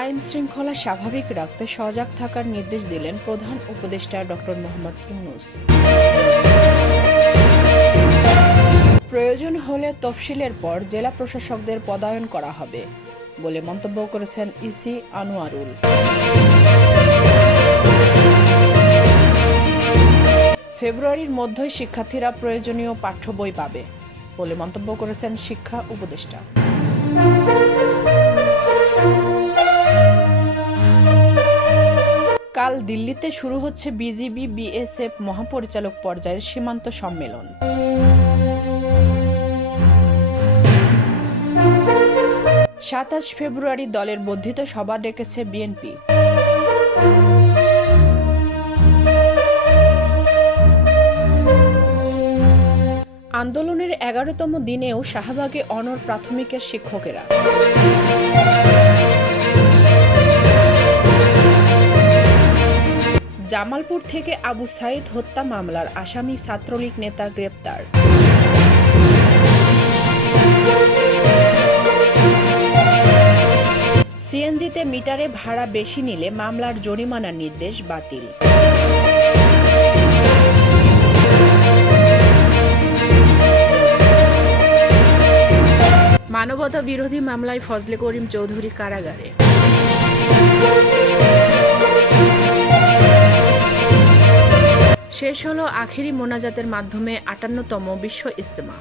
আইন শৃঙ্খলা স্বাভাবিক রাখতে সজাগ থাকার নির্দেশ দিলেন প্রধান উপদেষ্টা ডক্টর মোহাম্মদ ইউনূস। প্রয়োজন হলে তফসিলের পর জেলা প্রশাসকদের পদায়ন করা হবে বলে মন্তব্য করেছেন ইসি আনোয়ারুল। ফেব্রুয়ারির মধ্যেই শিক্ষার্থীরা প্রয়োজনীয় পাঠ্য বই পাবে বলে মন্তব্য করেছেন শিক্ষা উপদেষ্টা। কাল দিল্লিতে শুরু হচ্ছে বিজিবি বিএসএফ মহাপরিচালক পর্যায়ের সীমান্ত সম্মেলন। ২৭ ফেব্রুয়ারি দলের বর্ধিত সভা ডেকেছে বিএনপি। আন্দোলনের ১১তম দিনেও শাহবাগে অনড় প্রাথমিকের শিক্ষকেরা। জামালপুর থেকে আবু সাইদ হত্যা মামলার আসামি ছাত্রলীগ নেতা গ্রেপ্তার। সিএনজিতে মিটারে ভাড়া বেশি নিলে মামলার জরিমানার নির্দেশ বাতিল। মানবতা বিরোধী মামলায় ফজলে করিম চৌধুরী কারাগারে। শেষ হলো আখেরি মোনাজাতের মাধ্যমে ৫৮তম বিশ্ব ইজতেমা।